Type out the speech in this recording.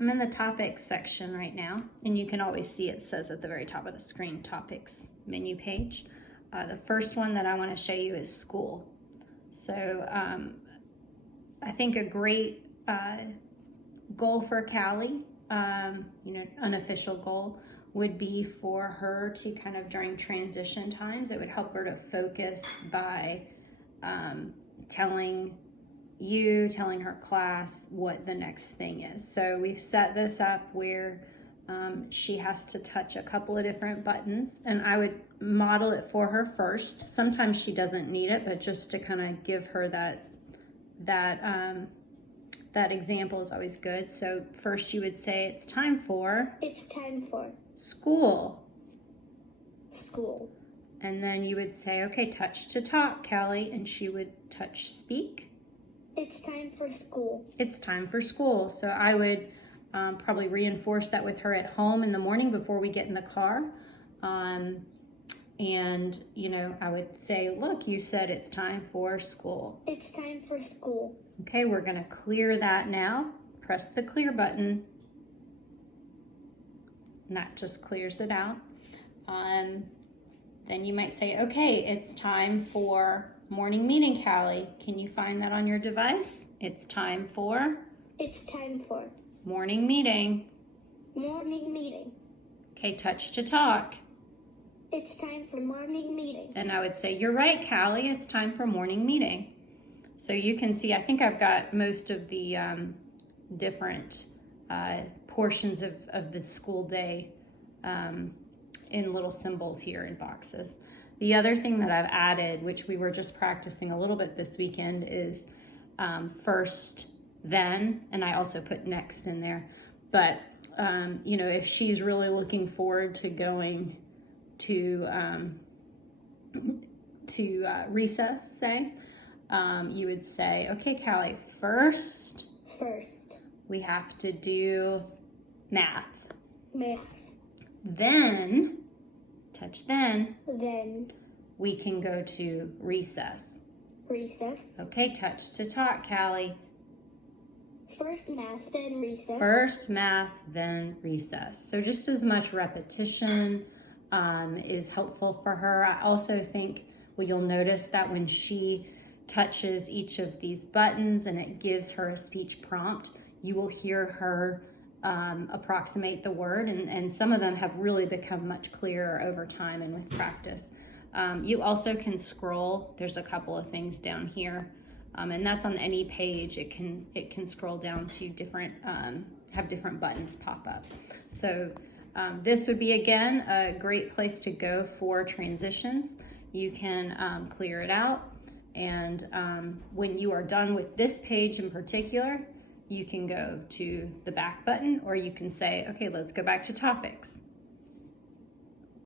I'm in the topics section right now, and you can always see it says at the very top of the screen, topics menu page. The first one that I want to show you is school. So I think a great goal for Callie, unofficial goal, would be for her to kind of during transition times, it would help her to focus by telling her class what the next thing is. So we've set this up where she has to touch a couple of different buttons, and I would model it for her first. Sometimes she doesn't need it, but just to kind of give her that example is always good. So first you would say, it's time for school. And then you would say, okay, touch to talk, Callie, and she would touch speak. It's time for school. It's time for school. So I would probably reinforce that with her at home in the morning before we get in the car. And, I would say, look, you said it's time for school. It's time for school. Okay, we're going to clear that now. Press the clear button. And that just clears it out. Then you might say, okay, it's time for morning meeting, Callie. Can you find that on your device? It's time for morning meeting. Morning meeting. Okay, touch to talk. It's time for morning meeting. Then I would say, you're right, Callie, it's time for morning meeting. So you can see, I think I've got most of the different portions of the school day in little symbols here in boxes. The other thing that I've added, which we were just practicing a little bit this weekend, is first, then, and I also put next in there. But, if she's really looking forward to going to recess, say, you would say, okay, Callie, first, we have to do math. Then, touch then, we can go to recess. Okay, touch to talk, Callie. First math, then recess. First math, then recess. So just as much repetition is helpful for her. I also think, you'll notice that when she touches each of these buttons and it gives her a speech prompt, you will hear her approximate the word, and some of them have really become much clearer over time and with practice. You also can scroll. There's a couple of things down here, and that's on any page. It can scroll down to different, have different buttons pop up. So this would be, again, a great place to go for transitions. You can clear it out, and when you are done with this page in particular, you can go to the back button, or you can say, okay, let's go back to topics.